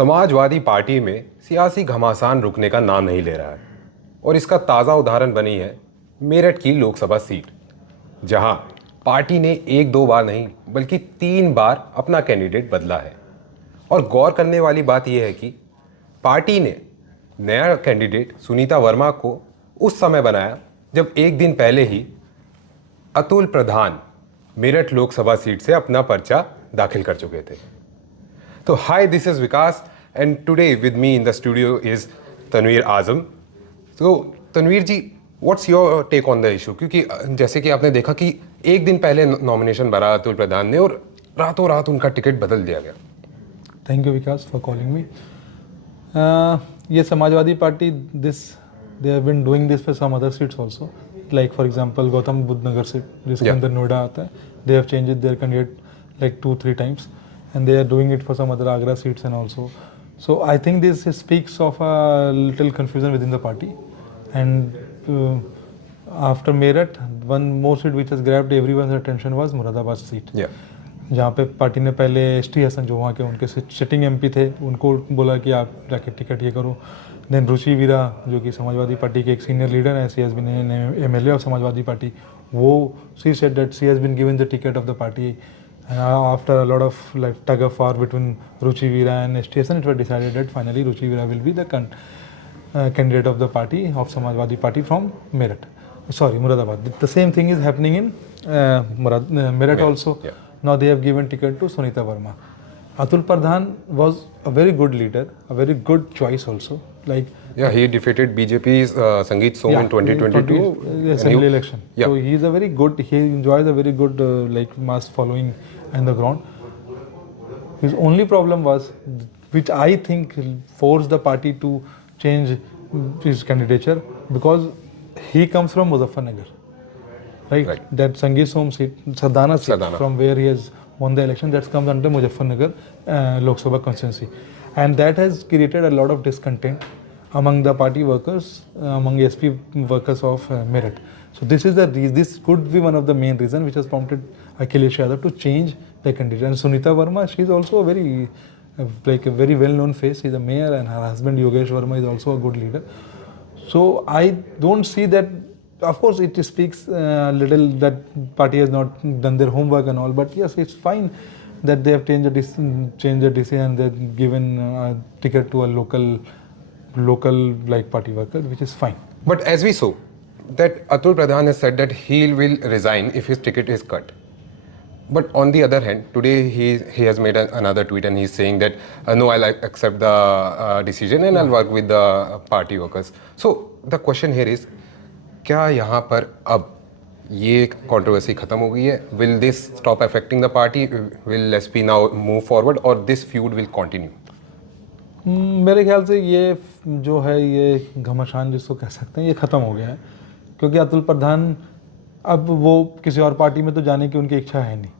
Samajwadi party में सियासी घमासान रुकने का नाम नहीं ले रहा है और इसका ताज़ा उदाहरण बनी है मेरठ की लोकसभा सीट, जहां पार्टी ने एक दो बार नहीं बल्कि 3 बार अपना कैंडिडेट बदला है। और गौर करने वाली बात यह है कि पार्टी ने नया कैंडिडेट सुनीता वर्मा को उस समय बनाया जब एक दिन पहले ही अतुल प्रधान मेरठ लोकसभा सीट से अपना पर्चा दाखिल कर चुके थे। तो hi, this is Vikas and today with me in the studio is Tanveer Azam. तो Tanveer ji, what's your take on the issue? क्योंकि जैसे कि आपने देखा कि एक दिन पहले नॉमिनेशन भरा अतुल प्रधान ने और रातों रात उनका टिकट बदल दिया गया। Thank you Vikas for calling me. ये Samajwadi party they have been doing this for some other seats also, like for example Gautam Buddh Nagar seat जिसके अंदर नोएडा आता है, they have changed their candidate like 2-3 times, and they are doing it for some other Agra seats and also. So I think this speaks of a little confusion within the party. And after Meerut, one more seat which has grabbed everyone's attention was Muradabad seat. Yeah. जहाँ पे party ने पहले ST Hasan जो वहाँ के उनके sitting MP थे उनको बोला कि आप जाके टिकट ये करो। देन रुचि वीरा जो कि समाजवादी पार्टी के एक सीनियर लीडर हैं, she has been MLA of Samajwadi party, वो she said that she has been given the ticket of the party. After a lot of like tug of war between Ruchi Veera and ST Hasan, it was decided that finally Ruchi Veera will be the candidate of the party of Samajwadi Party from Muradabad. The same thing is happening in Meerut also. Yeah. Now they have given ticket to Sunita Verma. Atul Pradhan was a very good leader, a very good choice also. He defeated BJP's Sangeet Som in 2022 assembly election. Yeah. So he is a very good. He enjoys a very good mass following in the ground. His only problem was, which I think forced the party to change his candidature, because he comes from Muzaffarnagar, right? That Sangeet Som seat, Sardana seat, from where he has won the election, that comes under Muzaffarnagar Lok Sabha constituency, and that has created a lot of discontent among the party workers, among SP workers of Meerut. So this could be one of the main reasons which has prompted Akhilesh Yadav to change the candidate. And Sunita Verma, she is also a very well-known face. She is a mayor, and her husband Yogesh Verma is also a good leader. So I don't see that. Of course, it speaks a little that party has not done their homework and all. But yes, it's fine that they have changed the decision and they've given a ticket to a local party worker, which is fine. But as we saw, that Atul Pradhan has said that he will resign if his ticket is cut. But on the other hand, today he has made another tweet and he's saying that no, I'll accept the decision and I'll work with the party workers. So the question here is, क्या यहाँ पर अब ये controversy खत्म हो गई है? Will this stop affecting the party? Will SP now move forward or this feud will continue? मेरे ख्याल से ये जो है, ये घमासान जिसको कह सकते हैं, ये ख़त्म हो गया है, क्योंकि अतुल प्रधान अब वो किसी और पार्टी में तो जाने की उनकी इच्छा है नहीं,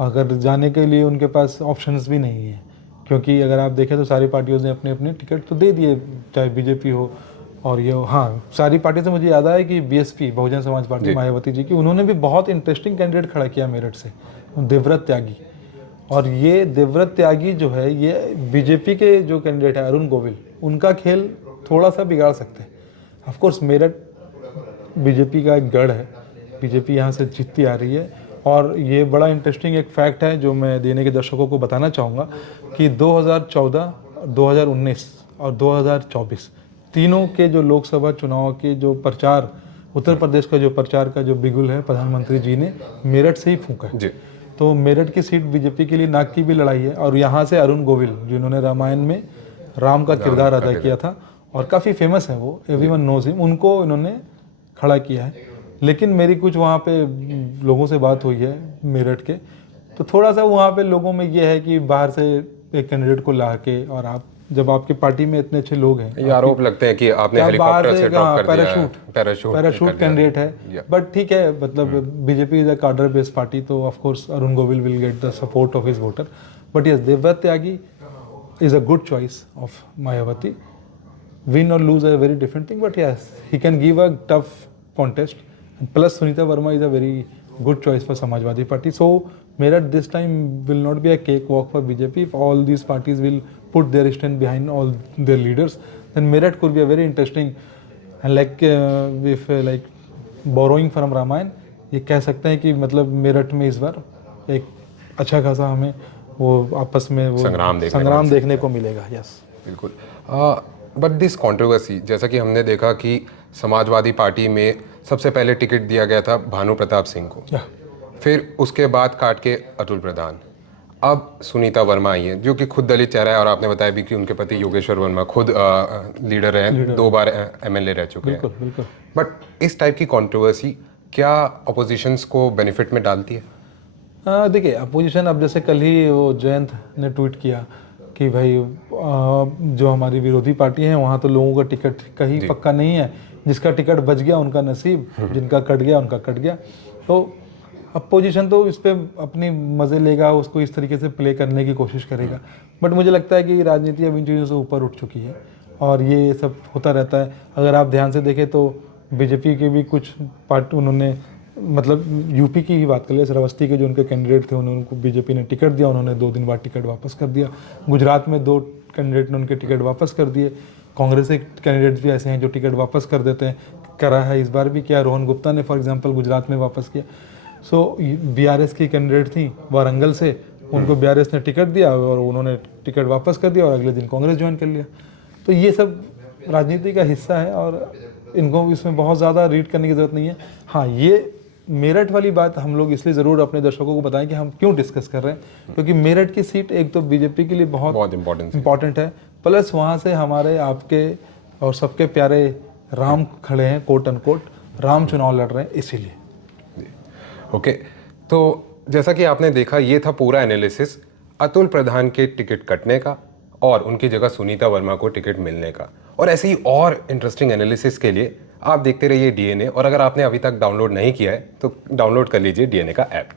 अगर जाने के लिए उनके पास ऑप्शंस भी नहीं है, क्योंकि अगर आप देखें तो सारी पार्टियों ने अपने अपने टिकट तो दे दिए, चाहे बीजेपी हो और ये हो। हाँ, सारी पार्टी से मुझे याद आया कि BSP बहुजन समाज पार्टी मायावती जी की, उन्होंने भी बहुत इंटरेस्टिंग कैंडिडेट खड़ा किया मेरठ से, देवव्रत त्यागी। और ये देवव्रत त्यागी जो है, ये बीजेपी के जो कैंडिडेट है अरुण गोविल, उनका खेल थोड़ा सा बिगाड़ सकते हैं। ऑफकोर्स मेरठ बीजेपी का एक गढ़ है, बीजेपी यहाँ से जीतती आ रही है। और ये बड़ा इंटरेस्टिंग एक फैक्ट है जो मैं देने के दर्शकों को बताना चाहूँगा कि 2014, 2019 और 2024 तीनों के जो लोकसभा चुनाव के जो प्रचार, उत्तर प्रदेश का जो प्रचार का जो बिगुल है, प्रधानमंत्री जी ने मेरठ से ही फूंका है। तो मेरठ की सीट बीजेपी के लिए नाक की भी लड़ाई है। और यहाँ से अरुण गोविल, जिन्होंने रामायण में राम का किरदार अदा किया था और काफ़ी फेमस है वो, एवरीवन नोज हिम, उनको इन्होंने खड़ा किया है। लेकिन मेरी कुछ वहाँ पे लोगों से बात हुई है मेरठ के, तो थोड़ा सा वहाँ पे लोगों में ये है कि बाहर से एक कैंडिडेट को ला के, और आप जब आपकी पार्टी में इतने अच्छे लोग हैं, ये आरोप लगते हैं कि आपने हेलीकॉप्टर से ड्रॉप कर दिया, पैराशूट कैंडिडेट है। बट ठीक है, मतलब बीजेपी इज अ कार्डर बेस्ड पार्टी, तो of course Arun Govil will get the support of his voter. But yes, Devvrat Tyagi is a good choice of Mayawati. Win or lose are a very different thing, but yes, he can give a tough contest. And plus, Sunita Verma is a very good choice for Samajwadi Party. So, Meerut this time will not be a cakewalk for BJP. If all these parties will put their stand behind all their leaders, then Meerut could be a very interesting, and like if like borrowing from Ramayana, ये कह सकते हैं कि मतलब मेरठ में इस बार एक अच्छा खासा हमें वो आपस में वो संग्राम देखने को मिलेगा। यस, बिल्कुल। बट दिस कंट्रोवर्सी, जैसा कि हमने देखा कि समाजवादी पार्टी में सबसे पहले टिकट दिया गया था भानु प्रताप सिंह को, फिर उसके बाद काट के अतुल प्रधान, अब सुनीता वर्मा आई है जो कि खुद दलित चेहरा है, और आपने बताया भी कि उनके पति योगेश्वर वर्मा खुद लीडर हैं, 2 बार एमएलए रह चुके हैं। बिल्कुल। बट इस टाइप की कंट्रोवर्सी क्या अपोजिशंस को बेनिफिट में डालती है? देखिए, अपोजिशन, अब जैसे कल ही वो जयंत ने ट्वीट किया कि भाई जो हमारी विरोधी पार्टी है वहाँ तो लोगों का टिकट कहीं पक्का नहीं है, जिसका टिकट बच गया उनका नसीब, जिनका कट गया उनका कट गया। तो अपोजिशन तो इस पर अपनी मज़े लेगा, उसको इस तरीके से प्ले करने की कोशिश करेगा। बट मुझे लगता है कि राजनीति अब इन चीज़ों से ऊपर उठ चुकी है और ये सब होता रहता है। अगर आप ध्यान से देखें तो बीजेपी के भी कुछ पार्टी, उन्होंने मतलब यूपी की ही बात कर ले, श्रावस्ती के जो उनके कैंडिडेट थे उनको बीजेपी ने टिकट दिया, उन्होंने 2 दिन बाद टिकट वापस कर दिया। गुजरात में 2 कैंडिडेट ने उनके टिकट वापस कर दिए। कांग्रेस के कैंडिडेट्स भी ऐसे हैं जो टिकट वापस कर देते हैं, करा है इस बार भी किया। रोहन गुप्ता ने फॉर एग्जांपल गुजरात में वापस किया। सो बीआरएस की कैंडिडेट थी वारंगल से, उनको बीआरएस ने टिकट दिया और उन्होंने टिकट वापस कर दिया और अगले दिन कांग्रेस ज्वाइन कर लिया। तो ये सब राजनीति का हिस्सा है और इनको इसमें बहुत ज़्यादा रीड करने की ज़रूरत नहीं है। हाँ, ये मेरठ वाली बात हम लोग इसलिए ज़रूर अपने दर्शकों को बताएं कि हम क्यों डिस्कस कर रहे हैं, क्योंकि मेरठ की सीट एक तो बीजेपी के लिए बहुत इम्पॉर्टेंट है, प्लस वहाँ से हमारे आपके और सबके प्यारे राम खड़े हैं, कोट अनकोट राम चुनाव लड़ रहे हैं, इसीलिए। ओके, तो जैसा कि आपने देखा, ये था पूरा एनालिसिस अतुल प्रधान के टिकट कटने का और उनकी जगह सुनीता वर्मा को टिकट मिलने का। और ऐसे ही और इंटरेस्टिंग एनालिसिस के लिए आप देखते रहिए डीएनए, और अगर आपने अभी तक डाउनलोड नहीं किया है तो डाउनलोड कर लीजिए डीएनए का ऐप।